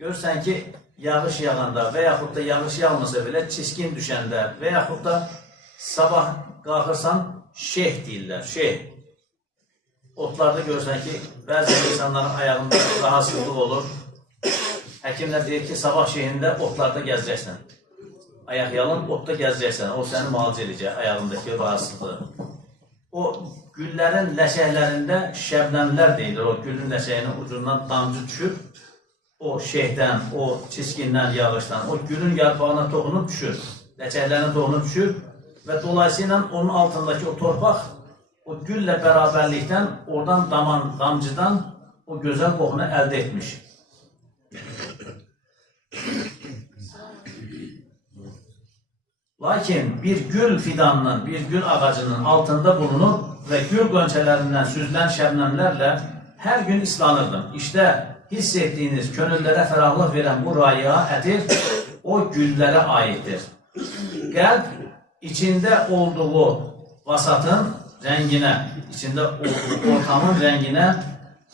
görürsən ki, yağış yağanda və yaxud da yağış yağmasa belə çiskin düşəndə və yaxud da sabah qalxırsan şeh deyirlər, şeh. Otlarda görürsən ki, bəzi insanların ayağında rahatsızlıq olur. Həkimlər deyir ki, sabah şehində otlarda gəzəcəksən. Ayaq yalın, otda gəzəcəksən. O səni müalicə edəcək, ayağındakı rahatsızlığı. O güllərin ləşəklərində şəbnəmlər deyilir. O gülün ləşəyinin ucundan damcı düşür. O şehdən, o çiskindən, yağışdan, o gülün yarpağına toxunub düşür. Ləçəklərinə toxunub düşür və dolayısıyla onun altındakı o torpaq o güllə bərabərlikdən oradan daman, damcıdan o gözəl qoxunu əldə etmiş. Lakin bir gül fidanının, bir gül ağacının altında bulunur və gül qönçələrindən süzülən şəbnəmlərlə hər gün islanırdım. İşte hiss etdiyiniz, könüllərə fərahlıq verən bu raya ətir o güllərə aiddir. Qəlb içində olduğu vasatın rənginə, içində olduğu ortamın rənginə,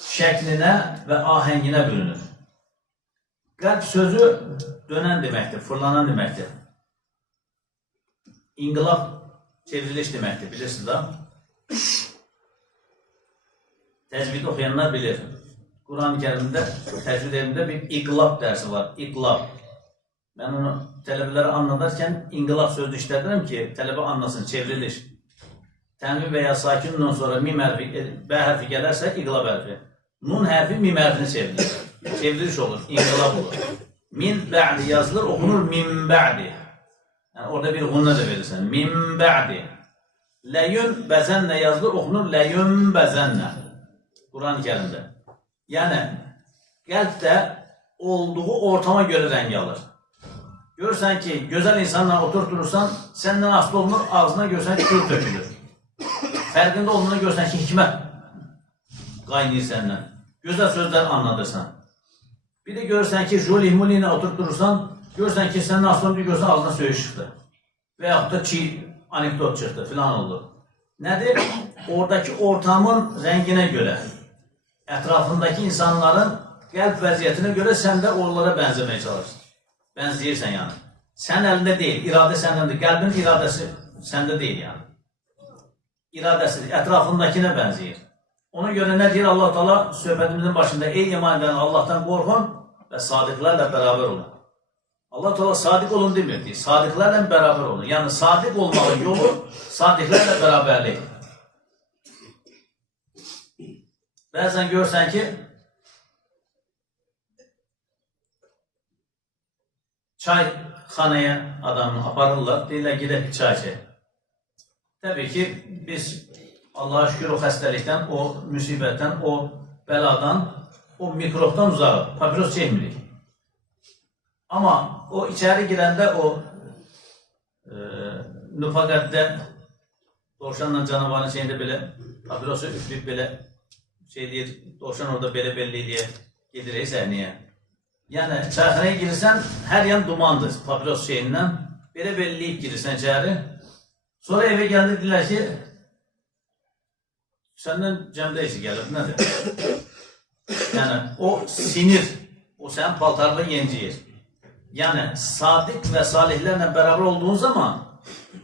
şəklinə və ahənginə bölünür. Qəlb sözü dönən deməkdir, fırlanan deməkdir. İnqilab çevriliş deməkdir, bilirsiniz da. Təcvid oxuyanlar bilir. Quran-ı Kərimdə, təcvid elimdə bir iqlab dərsi var, iqlab. Mən onu tələbələrə anladarkən inqilab sözü işlədirəm ki, tələbə anlasın, çevriliş. Tənvin və ya sakindən sonra mim hərfi, bə hərfi gələrsə iqlab hərfi. Nun hərfi mim hərfini çevrilir. Çevriliş olur, inqilab olur. Min bə'di yazılır, oxunur min bə'di. Yəni, orada birğunna da verirsən. Min bə'di. Ləyün bəzənnə yazılır, oxunur ləyün bəzənnə. Quran-ı Kərimdə. Yəni, qəlbdə olduğu ortama görə rəngi alır. Görürsən ki, gözəl insanla oturturursan, səndən asılı olunur, ağzına görürsən ki, gül tökülür. Fərqində olduğuna görürsən ki, hikmət qaynayır səndən. Gözəl sözlər anladırsan. Bir də görürsən ki, joli-muli ilə oturturursan, görürsən ki, sənin asılı olunur, görürsən ağzına söyüş çıxdı. Və yaxud da çiğ anekdot çıxdı, filan oldu. Nədir? Oradakı ortamın rənginə görə, ətrafındakı insanların qəlb vəziyyətinə görə sən də oralara bənzəməyə çalışsın. Bənzəyirsən yəni. Sən əlində deyil, iradə səndədir. Qəlbin iradəsi səndə deyil yəni. İradəsidir, ətrafındakine bənzəyir. Ona görə nə deyir Allah-u Teala söhbətimizin başında? Ey iman edən Allah'tan qorxun və sadiqlərlə bərabər olun. Allah-u Teala sadiq olun demir, deyir. Sadiqlərlə bərabər olun. Yəni sadiq olmağın yolu sadiqlərlə bərabərlik. Bəzən görsən ki, çayxanaya adamını aparırlar, deyirlər gedək bir çay çək. Təbii ki, biz Allah'a şükür o xəstəlikdən, o müsibətdən, o bəladan, o mikrobdan uzaq, papiros çəkmirik. Amma o içəri girəndə o nüfaqətdə dovşanla canavarın şeyində belə papirosu üfləyib belə şey deyir, dovşan orada belə belli deyə gedir səhnəyə. Yəni, çayxanaya girirsən, hər yan dumandır papiros şeyindən. Belə belliyib girirsən içəri. Sonra evə gəldi, deyirlər ki, səndən cəmdə işi gəlib, nədir? Yəni, o sinir, o sənin paltarını yenciyir. Yəni, sadiq və salihlərlə bərabər olduğun zaman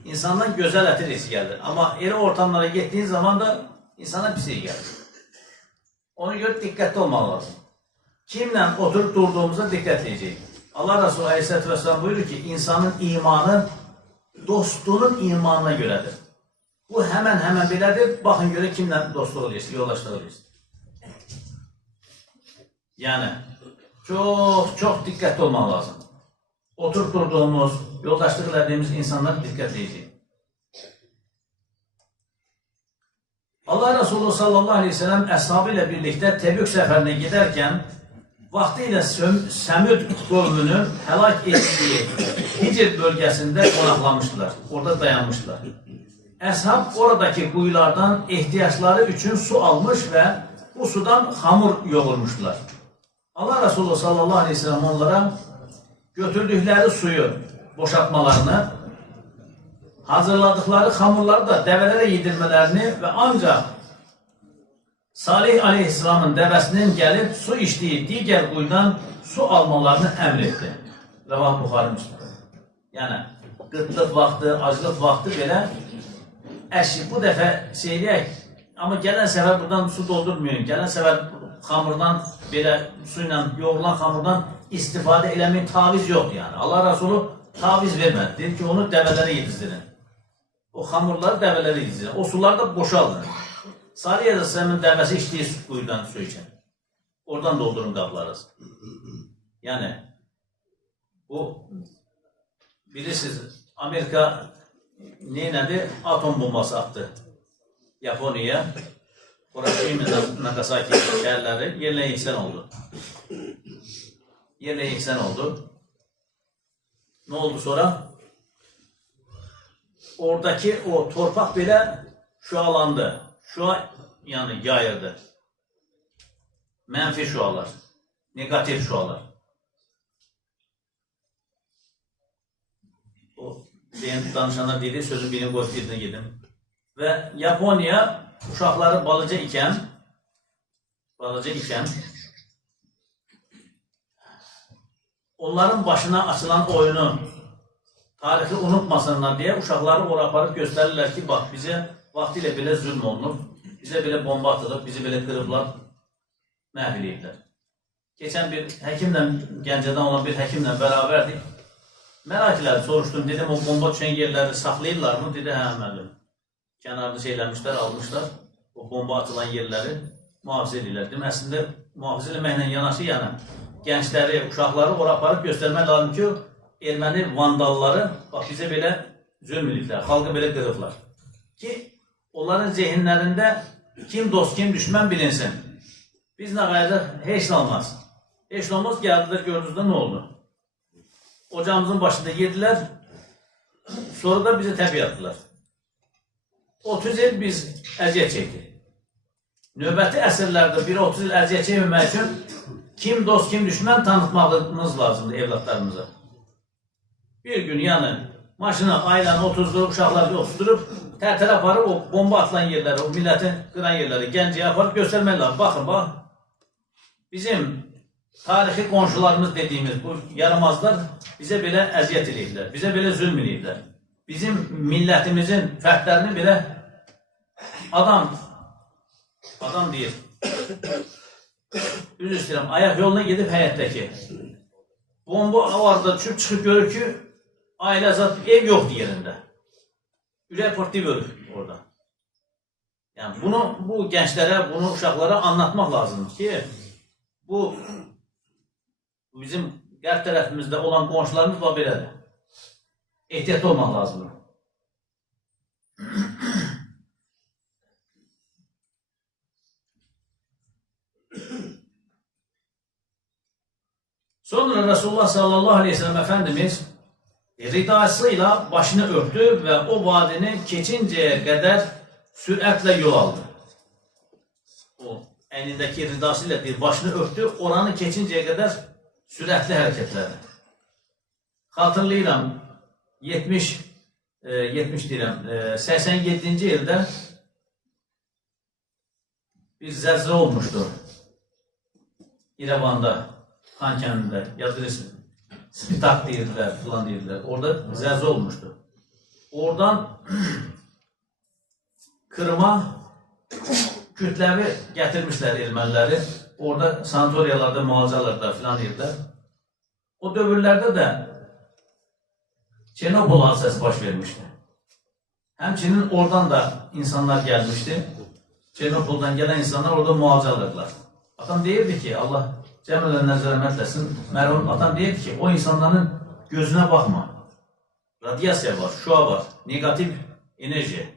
insandan gözəl ətir işi gəlir. Amma elə ortamlara getdiyin zaman da insana pis işi gəlir. Ona görə diqqətli olmaq lazım. Kimlə oturup durduğumuza diqqət edəcəyik. Allah Resulü Aleyhisselatü Vesselam buyurur ki, insanın imanı dostluğunun imanına görədir. Bu həmən belədir. Baxın görə kimlə dostluq edirsiniz, yoldaşlıq edirsiniz. Yəni, çox diqqətli olmaq lazım. Oturup durduğumuz, yoldaşlıq edəcəyimiz insanlar diqqət edəcəyik. Allah Resulü sallallahu aleyhi ve sellem əshabı ilə birlikdə Təbük səfərinə gedərkən vaxtı ilə Səmüd qövmünün həlak etdiyi Hicr bölgəsində qonaqlamışdılar, orada dayanmışdılar. Əshab oradakı quyulardan ehtiyaçları üçün su almış və bu sudan hamur yoğurmuşdular. Allah Resulü sallallahu aleyhi ve sellem onlara götürdükləri suyu boşaltmalarını, hazırladıkları hamurları da dəvələrə yedirmələrini və ancaq Salih aleyhisselamın dəvəsinin gəlib su içdiyi digər quyudan su almalarını əmr etdi. Rəvah Buxari Müslim. Yəni, qıtlıq vaxtı, aclıq vaxtı belə bu dəfə seyrək, amma gələn səfər buradan su doldurmayın, gələn səfər xamurdan, belə su ilə yoğrulan xamurdan istifadə eləməyin, taviz yoxdur yəni. Allah Rasulü taviz vermədi, deyir ki, onu dəvələrə yedizdirin. O xamurları dəvələrə yedizdirin, o sular da boşaldın. Salih Aleyhisselamın dəvəsi içdiyi quyudan su için. Oradan doldurun qabları. Yəni, bu, bilirsiniz, Amerika neynədir? Atom bombası attı Yaponiya. Hiroşima, Nagasaki şəhərləri yerlə yeksən oldu. Yerlə yeksən oldu. Ne oldu sonra? Oradaki o torpaq belə şualandı. Şua yani yayırdı. Mənfi şualar, negatif şualar. O benim danışanlar dedi, sözün birini qoyub birinə gedim. Və Yaponiya uşaqları balaca ikən onların başına açılan oyunu tarixi unutmasınlar deyə uşaqları ora aparıb göstərirlər ki, bax, bizə vaxtilə belə zülm olunub, bizə belə bomba atılıb, bizi belə qırıblar, məhv ediblər. Keçən bir həkimlə, Gəncədən olan bir həkimlə bərabərdik. Mərak elədim, soruşdum, dedim, o bomba düşən yerləri saxlayırlar mı? Dedi, hə, müəllim. Kənarını şeyləmişlər, almışlar, o bomba atılan yerləri mühafizə edirlər. Dedim, əslində mühafizə eləməklə yanaşı, yəni gəncləri, uşaqları ora aparıb göstərmək lazım ki, erməni vandalları bax, bizə belə zülm ediblər, xalqı belə qırıblar. Ki, onların zehinlərində kim dost, kim düşmən bilinsin. Biz nə qayıdıq, heç olmaz. Heç olmaz, gəldilər, gördünüzdə nə oldu? Ocağımızın başında yedilər, sonra da bizi təbii atdılar. 30 il biz əziyyət çəkdik. Növbəti əsrlərdə biri 30 il əziyyət çəkməmək üçün kim dost, kim düşmən tanıtmağımız lazımdır evlatlarımıza. Bir gün yəni maşını, ailəni otuzdurub, uşaqları otuzdurub, tərtər aparıb o bomba atılan yerləri, o millətin qıran yerləri Gəncəyə aparıb göstərmək lazım. Baxın, bax, bizim tarixi qonşularımız dediyimiz bu yaramazlar bizə belə əziyyət ediblər, bizə belə zülm ediblər. Bizim millətimizin fərdlərini belə adam deyir, üzr istəyirəm, ayaq yoluna gedib həyətdəki bomba avarda çıxıb görür ki, ailə zat ev yoxdur yerində. Ürək portlayıb ölür orada. Yəni bunu bu gənclərə, bunu uşaqlara anlatmaq lazımdır ki, bu bizim qərb tərəfimizdə olan qonşularımız var belədir. Ehtiyatlı olmaq lazımdır. Sonra Resulullah sallallahu aleyhi ve sellem Efendimiz ridasıyla başını örtü ve o vadini keçinceye kadar süratle yol aldı. O elindeki ridasıyla bir başını örtü, oranı keçinceye kadar süratli hareketlerdi. Hatırlayıram 87. yılda bir zəlzələ olmuşdu. İrəvanda, Xankəndində, yazılır, Spitak deyirlər, falan deyirlər. Orada zəlzələ olmuşdu. Oradan Kırım'a kütləvi gətirmişlər erməniləri. Orada sanatoriyalarda, müalicələrdə falan deyirlər. O dövrlərdə də Çernobıl hadisəsi baş vermişdi. Həmçinin oradan da insanlar gəlmişdi. Çernobıldan gələn insanlar orada müalicə alırdılar. Atam deyirdi ki, Allah cəmələ nəzərə mətləsin, mərhum atam deyirdi ki, o insanların gözünə baxma. Radiasiya var, şua var, negativ enerji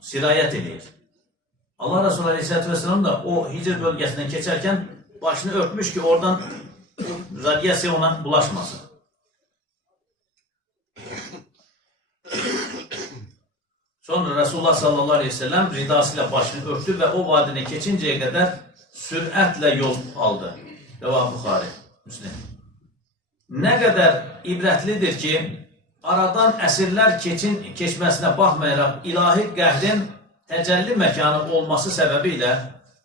sirayət edir. Allah Resulü Aleyhisselatü Vesselam da o Hicr bölgəsindən keçərkən başını örtmüş ki, oradan radiasiya ona bulaşmasın. Sonra Resulullah sallallahu aleyhi ve sellem ridasıyla başını örtü ve o vadine keçinceye kadar süratle yol aldı. Rəvah Buxari, Müslim. Ne kadar ibrətlidir ki, aradan əsrlər keçməsinə baxmayaraq ilahi qəhdin təcəlli məkanı olması səbəbilə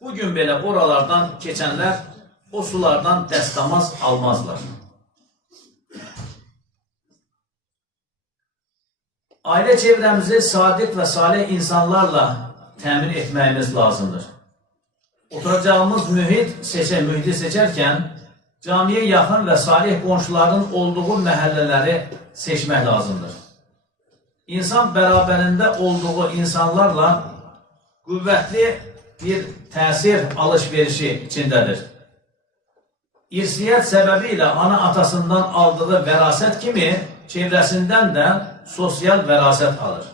bugün belə oralardan keçənlər o sulardan dəstəmaz almazlar. Ailə çevrəmizi sadiq və salih insanlarla təmin etməyimiz lazımdır. Oturacağımız mühiti seçərkən camiyə yaxın və salih qonşuların olduğu məhəllələri seçmək lazımdır. İnsan bərabərində olduğu insanlarla qüvvətli bir təsir alış-verişi içindədir. İrsiyyət səbəbi ilə ana atasından aldığı vərasət kimi çevrəsindən də sosial vərasət alır.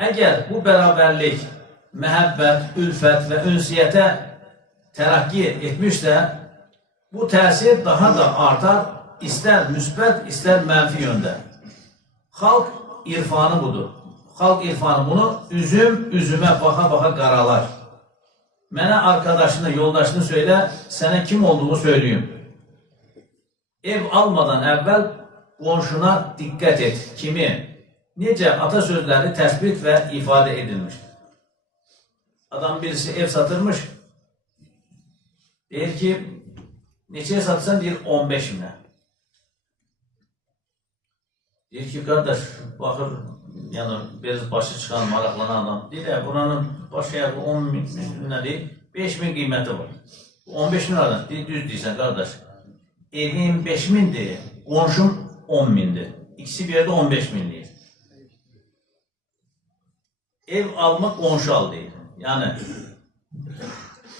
Əgər bu bərabərlik, məhəbbət, ülfət və ünsiyyətə tərəqqi etmişsə, bu təsir daha da artar, istər müsbət, istər mənfi yöndə. Xalq irfanı budur. Xalq irfanı bunu üzümə baxa-baxa qaralar. Mənə arkadaşını, yoldaşını söylə, sənə kim olduğunu söyləyim. Ev almadan əvvəl qonşuna diqqət et. Kimi? Necə atasözləri təsbit və ifadə edilmiş. Adam birisi ev satırmış. Deyir ki, neçəyə satırsan? Deyir, 15 minə. Deyir ki, qardaş, baxır, yəni, biraz başı çıxan, maraqlanan adam. Deyir, buranın başı əgər 10 minə deyil, 5 min qiyməti var. 15 min adam, deyir, düz deyirsən, qardaş. Evin 5 mindir, qonşum 10 mindir. İkisi bir yerdə 15 min deyir. Ev almaq qonşu al deyir. Yəni,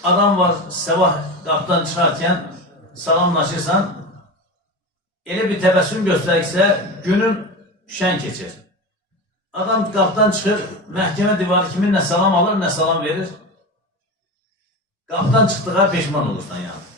adam var, sabah qapıdan çıxarkən salamlaşırsan, elə bir təbəssüm göstəriksə, günün şən keçir. Adam qapıdan çıxır, məhkəmə divarı kimi nə salam alır, nə salam verir. Qapıdan çıxdığa peşman olursan, yəni.